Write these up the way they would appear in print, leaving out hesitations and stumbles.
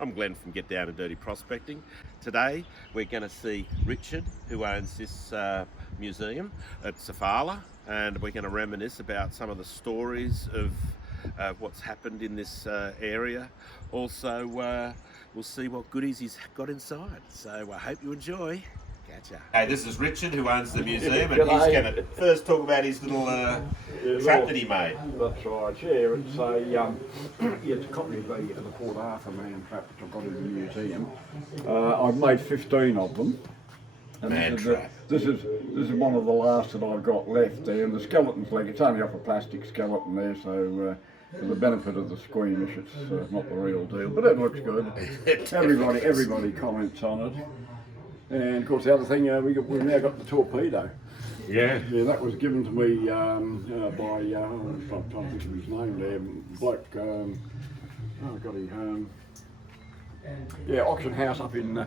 I'm Glenn from Get Down and Dirty Prospecting. Today we're going to see Richard, who owns this museum at Sofala, and we're going to reminisce about some of the stories of what's happened in this area. Also, we'll see what goodies he's got inside. So I hope you enjoy. Gotcha. Hey, this is Richard, who owns the museum, and he's going to first talk about his little trap that he made. That's right, yeah. It's a it's a copy of the Port Arthur man trap which I've got in the museum. I've made 15 of them. And Man trap. This is one of the last that I've got left there. And the skeleton's leg, it's only off a plastic skeleton there, so for the benefit of the squeamish, it's not the real deal, but it looks good. Everybody comments on it. And of course the other thing, we've now got the torpedo. Yeah. Yeah, that was given to me by, I'm trying to think of his name there, bloke, auction house up in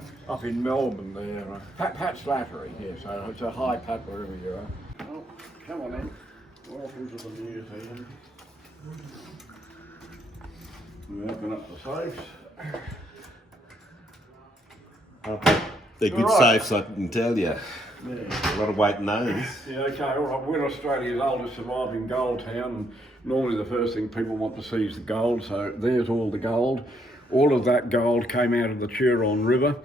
Melbourne there. Pat Slattery, yeah, so it's a hi Pat wherever you are. Oh, come on in, welcome to the museum. We open up the safes. They're good safes, I can tell you. Yeah. A lot of weight in those. Yeah, okay, all right. We're Australia's oldest surviving gold town, and normally the first thing people want to see is the gold, so there's all the gold. All of that gold came out of the Turon River.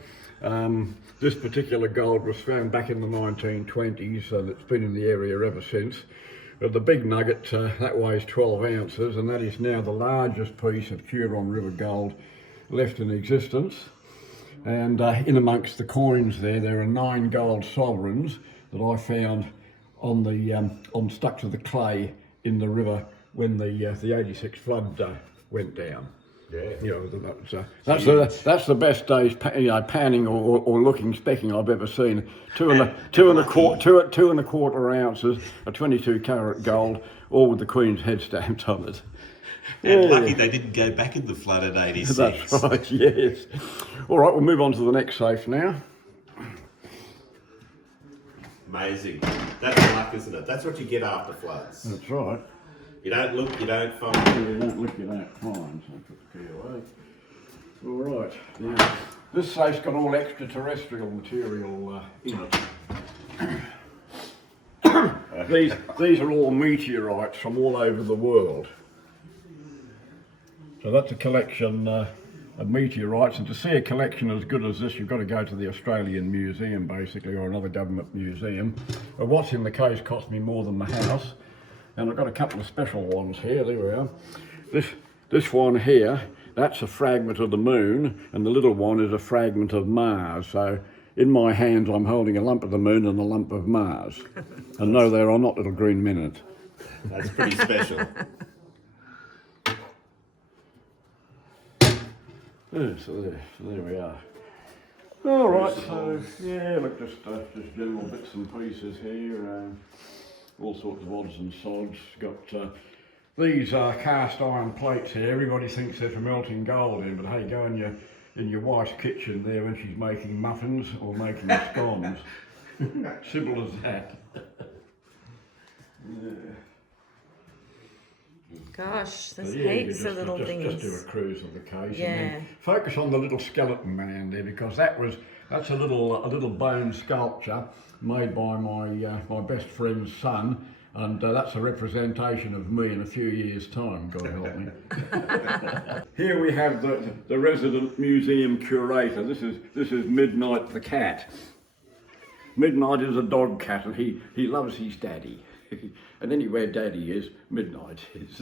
This particular gold was found back in the 1920s, so it's been in the area ever since. But the big nugget, that weighs 12 ounces, and that is now the largest piece of Turon River gold left in existence. And in amongst the coins there are 9 gold sovereigns that I found on stuck to the clay in the river when the 86 flood went down. Yeah. You know, that's the best day's panning or looking specking I've ever seen. Two and a quarter ounces of 22 carat gold, all with the Queen's head stamped on it. And lucky they didn't go back in the flood at 86. That's right, yes. All right, we'll move on to the next safe now. Amazing. That's luck, isn't it? That's what you get after floods. That's right. You don't look, you don't find. You don't look, you don't find. So put the key away. All right. Now, this safe's got all extraterrestrial material in it. These are all meteorites from all over the world. So that's a collection of meteorites, and to see a collection as good as this, you've got to go to the Australian Museum, basically, or another government museum. But what's in the case cost me more than the house, and I've got a couple of special ones here. There we are. This one here, that's a fragment of the moon, and the little one is a fragment of Mars. So in my hands, I'm holding a lump of the moon and a lump of Mars. And no, there are not little green men in it. That's pretty special. Yeah, so there we are. All right, so yeah, look, just general bits and pieces here, all sorts of odds and sods. Got these cast iron plates here. Everybody thinks they're for melting gold in, but hey, go in your wife's kitchen there when she's making muffins or making scones. Simple as that. Yeah. Gosh, there's So, yeah, heaps of little things. Just do a cruise of the case. Yeah. And then focus on the little skeleton man there, because that's a little bone sculpture made by my best friend's son, and that's a representation of me in a few years' time. God help me. Here we have the resident museum curator. This is Midnight the cat. Midnight is a dog cat, and he loves his daddy. And anywhere Daddy is, Midnight is.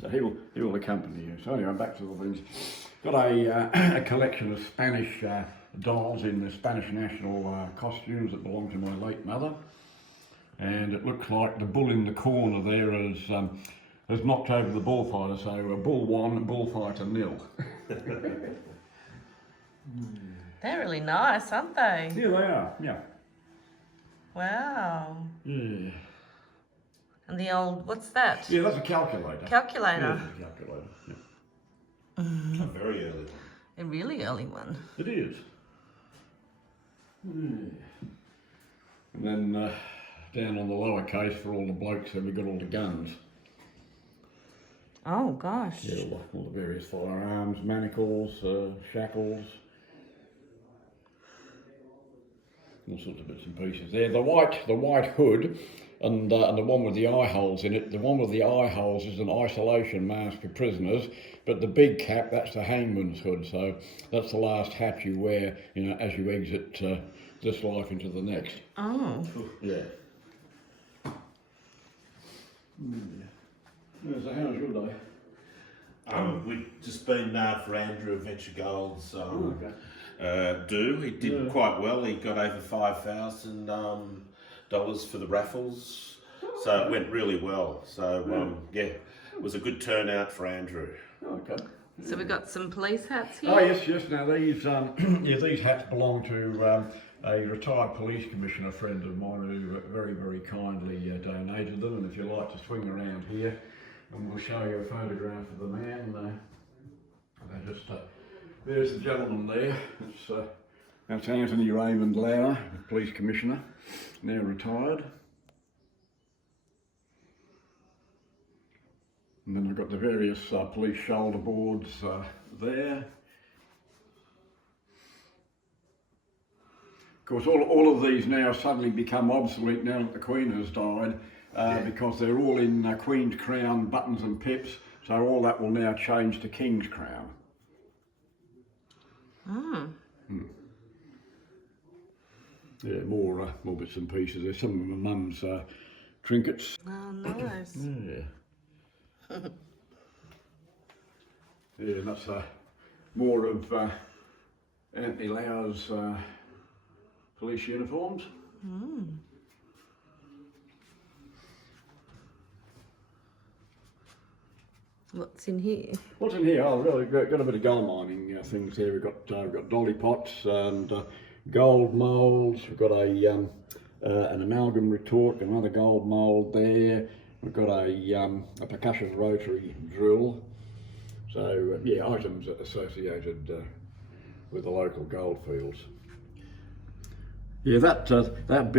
So he will accompany you. So anyway, back to the things. Got a collection of Spanish dolls in the Spanish national costumes that belong to my late mother. And it looks like the bull in the corner there has knocked over the bullfighter. So bull 1, bullfighter 0. They're really nice, aren't they? Yeah, they are. Yeah. Wow. Yeah. And the old, what's that? Yeah, that's a calculator. Calculator. Yeah, that's a calculator. Yeah. A very early one. A really early one. It is. Yeah. And then down on the lower case for all the blokes, then we've got all the guns. Oh gosh. Yeah, all the various firearms, manacles, shackles, all sorts of bits and pieces there. The white hood and the one with the eye holes in it. The one with the eye holes is an isolation mask for prisoners, but the big cap, that's the hangman's hood. So that's the last hat you wear, you know, as you exit this life into the next. Oh. Yeah. Yeah, so how's your day? We've just been for Andrew Adventure Gold's Okay. do. He did quite well. He got over $5,000 for the raffles, so it went really well. So yeah, it was a good turnout for Andrew. Okay. So we got some police hats here. Oh yes. Now these these hats belong to a retired police commissioner friend of mine who very kindly donated them. And if you like to swing around here, and we'll show you a photograph of the man. There's the gentleman there. That's Anthony Raymond Lauer, police commissioner, now retired. And then I've got the various police shoulder boards there. Of course, all of these now suddenly become obsolete now that the Queen has died, because they're all in Queen's Crown buttons and pips, so all that will now change to King's Crown. Yeah, more bits and pieces. There's some of my mum's trinkets. Oh, nice. Yeah. Yeah, and that's more of Anthony Lauer's police uniforms. What's in here? What's in here? Oh, really got a bit of gold mining things here. We've got dolly pots and gold moulds. We've got an amalgam retort, another gold mould there. We've got a percussion rotary drill. So yeah, items associated with the local goldfields. Yeah, that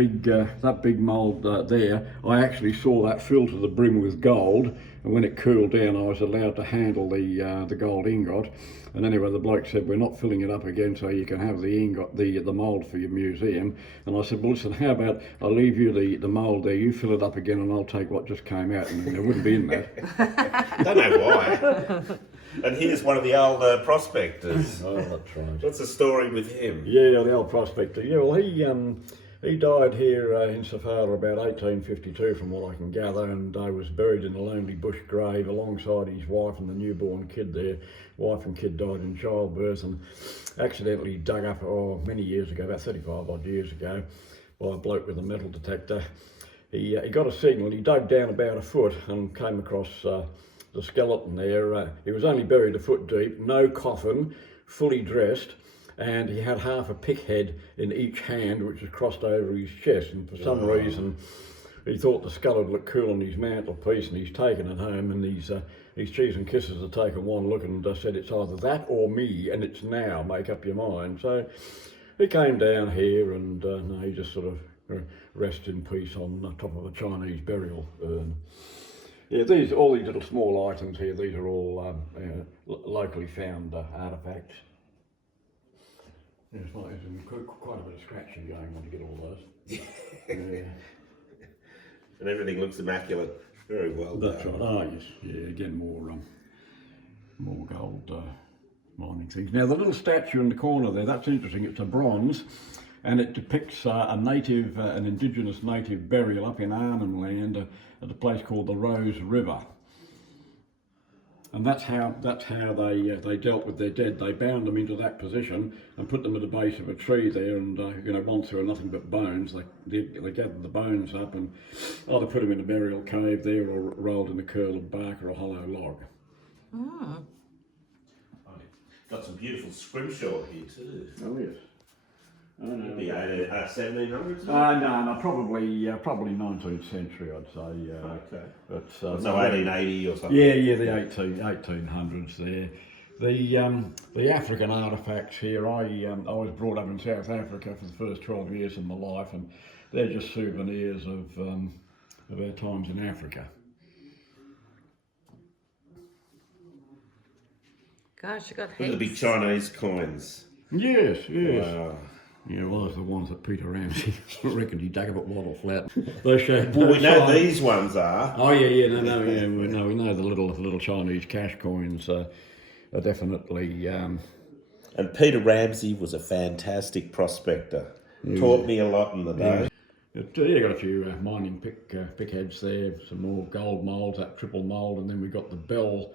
big mould there, I actually saw that fill to the brim with gold, and when it cooled down I was allowed to handle the gold ingot. And anyway, the bloke said, we're not filling it up again, so you can have the ingot, the mould for your museum. And I said, well listen, how about I leave you the mould there, you fill it up again and I'll take what just came out, and there wouldn't be in that. Don't know why. And here's one of the old prospectors. Oh, that's right. What's the story with him? Yeah, the old prospector. Yeah, well, he died here in Sofala about 1852, from what I can gather, and was buried in a lonely bush grave alongside his wife and the newborn kid there. Wife and kid died in childbirth, and accidentally dug up, many years ago, about 35 odd years ago, by a bloke with a metal detector. He got a signal. He dug down about a foot and came across the skeleton there. He was only buried a foot deep, no coffin, fully dressed, and he had half a pick head in each hand, which was crossed over his chest, and for some reason he thought the skull would look cool on his mantelpiece, and he's taken it home, and his cheese and kisses have taken one look and said, it's either that or me, and it's now, make up your mind. So he came down here, and no, he just sort of rests in peace on the top of a Chinese burial urn. Yeah, all these little small items here, these are all locally found artefacts. Yeah, there's quite a bit of scratching going on to get all those. Yeah. And everything looks immaculate. Very well done. That's right. Oh yes. Yeah. Again, more gold mining things. Now the little statue in the corner there, that's interesting. It's a bronze, and it depicts an indigenous native burial up in Arnhem Land at a place called the Rose River. And that's how they dealt with their dead. They bound them into that position and put them at the base of a tree there, and once there were nothing but bones, they gathered the bones up and either put them in a burial cave there or rolled in a curl of bark or a hollow log. Oh. Got some beautiful scrimshaw here too. Oh yes. Oh, no. The 1700s? No, probably 19th century, I'd say. Okay. But, So 1880 or something? Yeah, the 1800s there. The African artefacts here, I was brought up in South Africa for the first 12 years of my life, and they're just souvenirs of our times in Africa. Gosh, you got Look at the big heaps. Chinese coins. Yes, yes. Wow. Yeah, well, those are the ones that Peter Ramsey reckoned he dug up wide or flat. Those show. Well, we know these ones are. Oh yeah, we know the little Chinese cash coins are definitely. And Peter Ramsey was a fantastic prospector. Taught me a lot in the day. Yeah, got a few mining pick heads there, some more gold moulds, that triple mould, and then we got the bell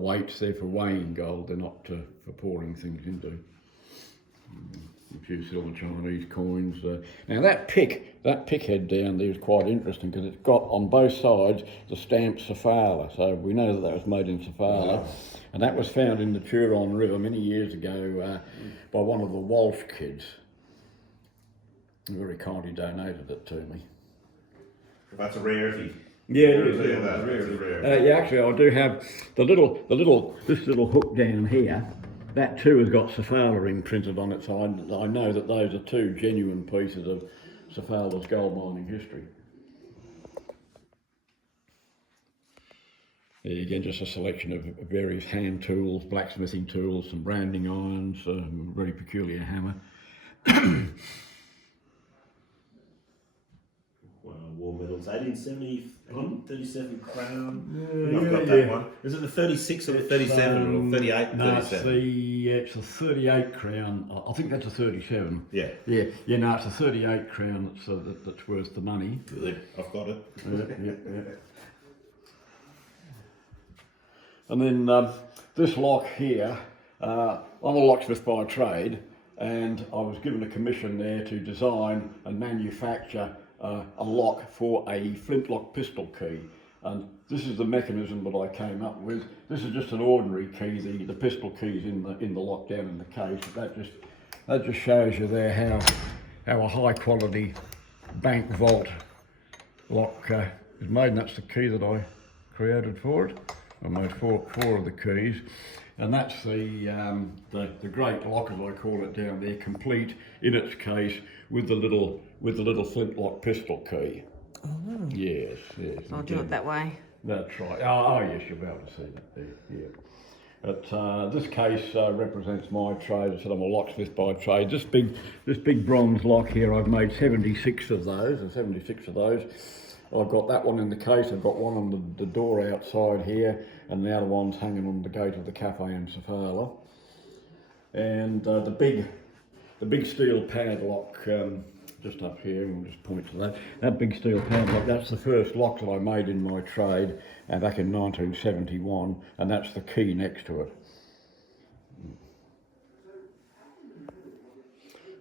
weights there for weighing gold. They're not for pouring things into. A few silver Chinese coins. Now that pick head down there is quite interesting because it's got on both sides the stamp Sofala. So we know that was made in Sofala, Wow. and that was found in the Turon River many years ago by one of the Walsh kids. He very kindly donated it to me. That's a rarity. Yeah, it It's is. a rarity. Yeah, actually, I do have this little hook down here. That too has got Sofala imprinted on it, so I know that those are two genuine pieces of Sofala's gold mining history. There again, just a selection of various hand tools, blacksmithing tools, some branding irons, very peculiar hammer. Wow, war medals, 1870, 37 crown. Yeah, I've got that one. Is it the 36 or the 37 or 38? No, 37? it's a 38 crown. I think that's a 37. Yeah. Yeah. No, it's a 38 crown that's worth the money. Good. I've got it. Yeah. And then this lock here, I'm a locksmith by trade, and I was given a commission there to design and manufacture a lock for a flintlock pistol key. And this is the mechanism that I came up with. This is just an ordinary key. The pistol key's in the lock down in the case. That just shows you there how a high quality bank vault lock is made, and that's the key that I created for it. I made four of the keys, and that's the great lock, as I call it, down there, complete in its case with the little flintlock pistol key. Oh. Yes. I'll do it that way. That's right. Oh yes, you'll be able to see that there. Yeah. But this case represents my trade. I said I'm a locksmith by trade. This big bronze lock here, I've made 76 of those, I've got that one in the case. I've got one on the door outside here, and the other one's hanging on the gate of the cafe in Sofala. And the big steel padlock just up here, and we'll just point to that. That big steel padlock, that's the first lock that I made in my trade back in 1971, and that's the key next to it.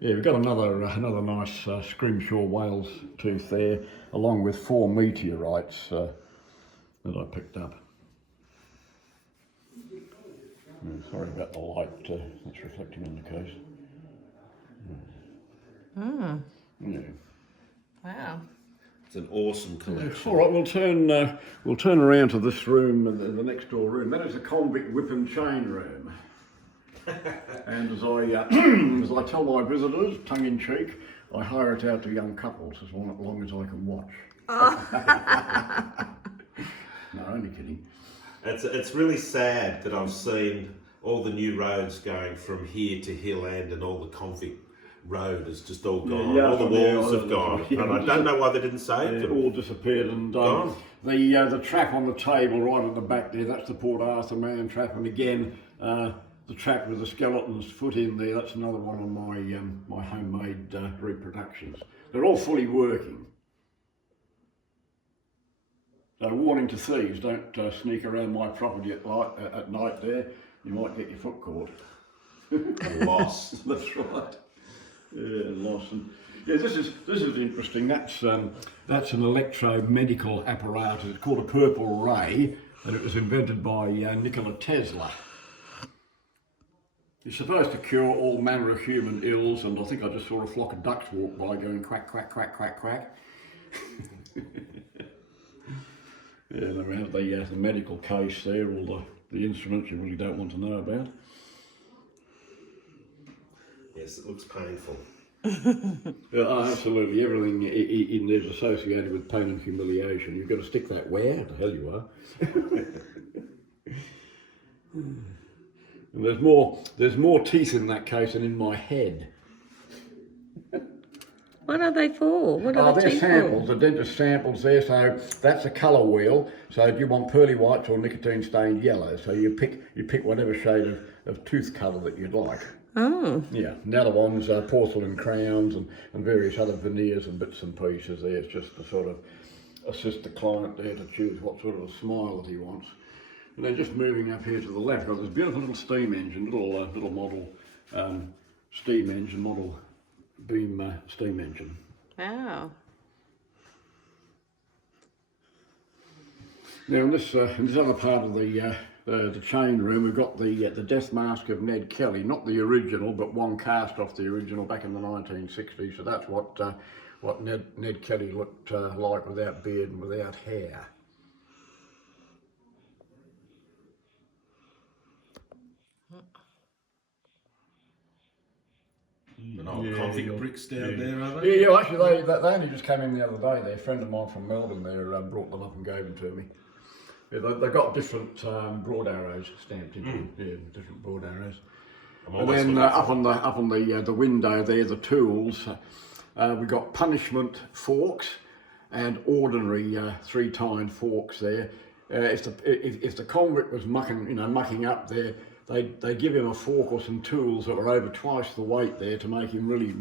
Yeah, we've got another nice Scrimshaw Wales tooth there, along with 4 meteorites that I picked up. Sorry about the light that's reflecting on the case. Yeah. Wow. It's an awesome collection. All right, we'll turn around to this room, the next door room. That is the convict whip and chain room. And as I tell my visitors, tongue in cheek, I hire it out to young couples as long as I can watch. No, only kidding. It's really sad that I've seen all the new roads going from here to Hillland, and all the convict road is just all gone. Yeah, all the walls have yeah, gone. yeah. And I don't know why they didn't save It them. all disappeared, and Gone. the trap on the table right at the back there, that's the Port Arthur man trap, and again the trap with the skeleton's foot in there, that's another one of my homemade reproductions. They're all fully working. So warning to thieves, don't sneak around my property at night there, you might get your foot caught. Lost. That's right. Yeah, lost. And yeah, this is interesting. That's an electromedical apparatus. It's called a purple ray, and it was invented by Nikola Tesla. It's supposed to cure all manner of human ills, and I think I just saw a flock of ducks walk by going quack, quack, quack, quack, quack. Yeah, and we have the medical case there, all the instruments you really don't want to know about. Yes, it looks painful. Absolutely, everything in there is associated with pain and humiliation. You've got to stick that where the hell you are. And there's more teeth in that case than in my head. What are they for? What are the They're teeth samples, for? the dentist samples there, so that's a colour wheel. So do you want pearly whites or nicotine stained yellow? So you pick whatever shade of tooth colour that you'd like. Oh. Yeah, and the other ones are porcelain crowns and various other veneers and bits and pieces there. It's just to sort of assist the client there to choose what sort of a smile that he wants. And then just moving up here to the left, got this beautiful little steam engine, little model steam engine, model beam steam engine. Wow. Now in this other part of the chain room, we've got the death mask of Ned Kelly, not the original, but one cast off the original back in the 1960s. So that's what Ned Kelly looked like without beard and without hair. And old convict bricks down there, are Yeah, they? yeah. Actually, they only just came in the other day. Their friend of mine from Melbourne there brought them up and gave them to me. Yeah, they got different broad arrows stamped into them. Yeah, different broad arrows. And then up on the window there, the tools. We got punishment forks and ordinary three-tined forks there. If the convict was mucking up there, they give him a fork or some tools that were over twice the weight there to make him really,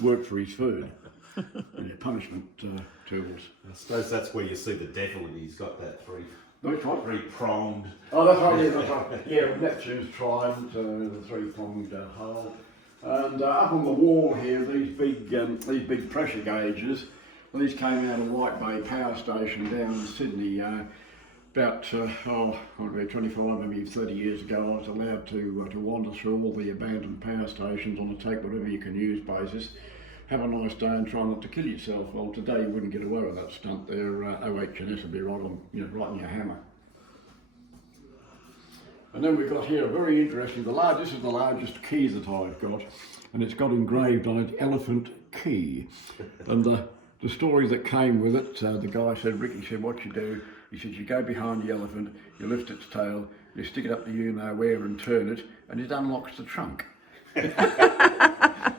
work for his food. Yeah, punishment tools. I suppose that's where you see the devil, and he's got that three-pronged. Oh, that's right. Yeah, that's right. Yeah, Neptune's trident, the three-pronged hull. And up on the wall here, these big pressure gauges. These came out of White Bay Power Station down in Sydney. About 25, maybe 30 years ago, I was allowed to wander through all the abandoned power stations on a take whatever you can use basis. Have a nice day and try not to kill yourself. Well, today you wouldn't get away with that stunt there. OH&S would be right on, right on your hammer. And then we've got here a very interesting. This is the largest key that I've got, and it's got engraved on it "Elephant Key." And the story that came with it, the guy said, Ricky said, what you do? He said, you go behind the elephant, you lift its tail, you stick it up to you-know-where and turn it, and it unlocks the trunk. So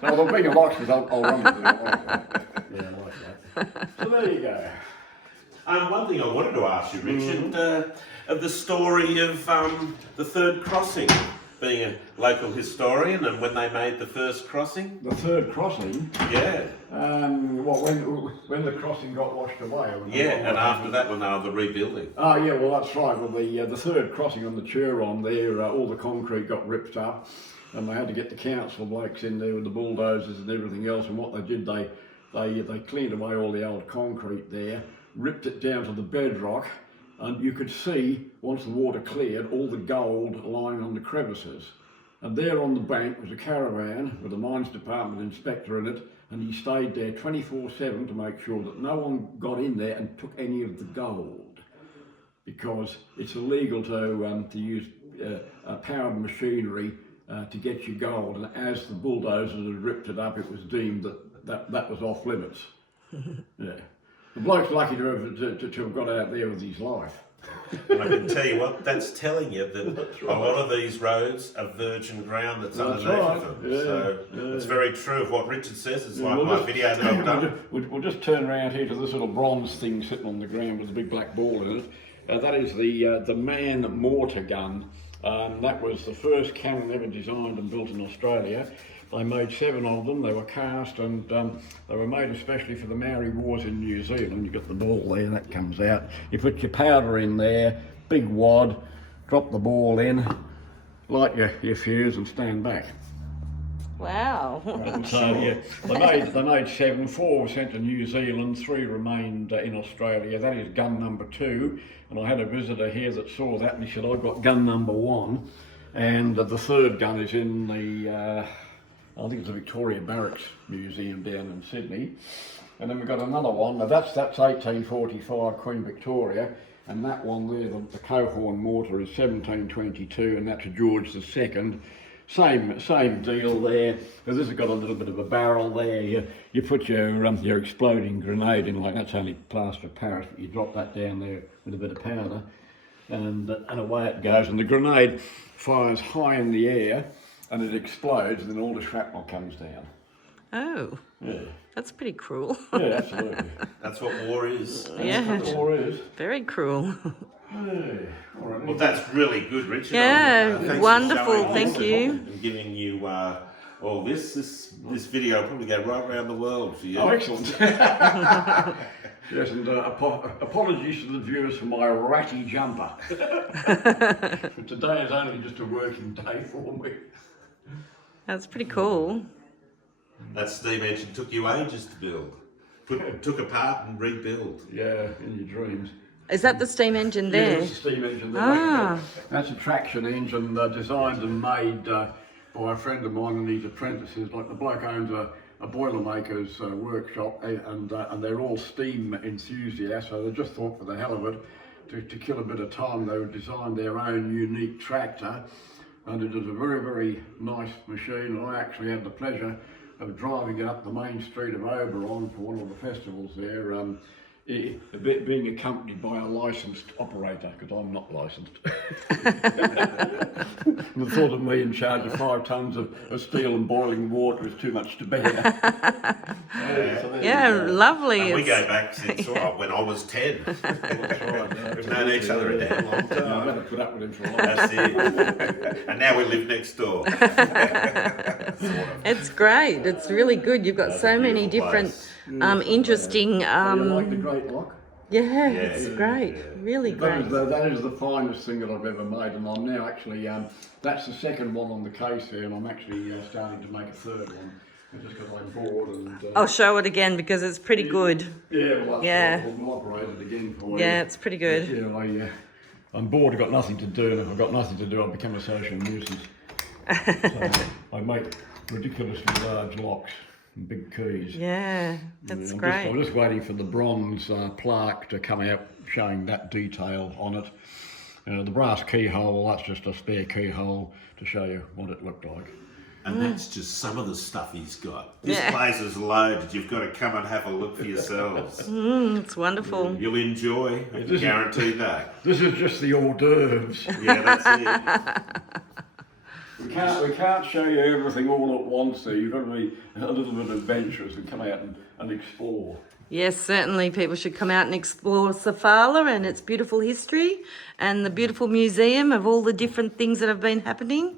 well, being a locksmith, I'll run with it. Yeah, I like that. So there you go. One thing I wanted to ask you, Richard, of the story of the third crossing, being a local historian, and when they made the first crossing. The third crossing? Yeah. When the crossing got washed away? Yeah, and after that when they were the rebuilding. Oh yeah, well that's right. Well, the third crossing on the Turon there, all the concrete got ripped up, and they had to get the council blokes in there with the bulldozers and everything else. And what they did, they cleaned away all the old concrete there, ripped it down to the bedrock, and you could see, once the water cleared, all the gold lying on the crevices. And there on the bank was a caravan with a mines department inspector in it, and he stayed there 24/7 to make sure that no one got in there and took any of the gold, because it's illegal to use powered machinery to get your gold. And as the bulldozers had ripped it up, it was deemed that was off limits. Yeah. The bloke's lucky to have got out there with his life. And I can tell you what, that's telling you that a lot of these roads are virgin ground that's underneath of them. Yeah, so yeah. It's very true of what Richard says. It's like my video that I've done. We'll just turn around here to this little bronze thing sitting on the ground with a big black ball in it. That is the Man mortar gun. That was the first cannon ever designed and built in Australia. They made 7 of them. They were cast, and they were made especially for the Maori Wars in New Zealand. You've got the ball there, that comes out. You put your powder in there, big wad, drop the ball in, light your fuse and stand back. Wow. So yeah, they made 7, 4 were sent to New Zealand, 3 remained in Australia. That is gun number 2, and I had a visitor here that saw that and he said, I've got gun number 1, and the third gun is in the I think it's the Victoria Barracks Museum down in Sydney. And then we've got another one. Now that's 1845 Queen Victoria, and that one there, the Cohorn mortar, is 1722, and that's George II. Same deal there. This has got a little bit of a barrel there. You put your exploding grenade in, like that's only plaster of Paris, but you drop that down there with a bit of powder. and away it goes. And the grenade fires high in the air, and it explodes, and then all the shrapnel comes down. Oh, Yeah, that's pretty cruel. yeah, absolutely. That's what war is. Yeah. That's what war is. Very cruel. Hey, all right. Well, that's really good, Richard. Yeah, Thanks for wonderful, showing thank us you. And giving you all this. This video will probably go right around the world for you. Oh, excellent. Yes, and apologies to the viewers for my ratty jumper. Today is only just a working day for me. That's pretty cool. That steam engine took you ages to build. Took apart and rebuild. Yeah, in your dreams. Is that the steam engine Yeah, there? that's a steam engine. Ah. That's a traction engine designed and made by a friend of mine and his apprentices. Like the bloke owns a boilermaker's workshop, and they're all steam enthusiasts. So they just thought, for the hell of it, to kill a bit of time, they would design their own unique tractor. And it is a very, very nice machine. And I actually had the pleasure of driving it up the main street of Oberon for one of the festivals there. Being accompanied by a licensed operator, because I'm not licensed. The thought of me in charge of 5 tons of steel and boiling water is too much to bear. Yeah, lovely. And we It's- go back since when I was 10. That's right. We've known each other a damn long I'm going time. to put up with him for a long That's it. And now we live next door. It's great. It's really good. You've got That's so a many beautiful different, place. interesting. You like the Great Lock? Yeah, it's great. Really great. That is the finest thing that I've ever made, and I'm now actually, that's the second one on the case here, and I'm actually starting to make a third one, just because I'm bored. And I'll show it again because it's pretty good. yeah, well, Yeah. I'll operate it again for you. Yeah, it's pretty good. Yeah, I'm bored, I've got nothing to do, and if I've got nothing to do, I'll become a social nuisance. So I make ridiculously large locks and big keys. Yeah, that's I'm great. just waiting for the bronze plaque to come out showing that detail on it. The brass keyhole, that's just a spare keyhole to show you what it looked like. And that's just some of the stuff he's got. This Yeah. place is loaded. You've got to come and have a look for yourselves. It's wonderful. You'll enjoy. I can guarantee that. This is just the hors d'oeuvres. Yeah, that's it. We can't show you everything all at once, so you've got to be a little bit adventurous and come out and explore. Yes, certainly people should come out and explore Sofala and its beautiful history and the beautiful museum of all the different things that have been happening.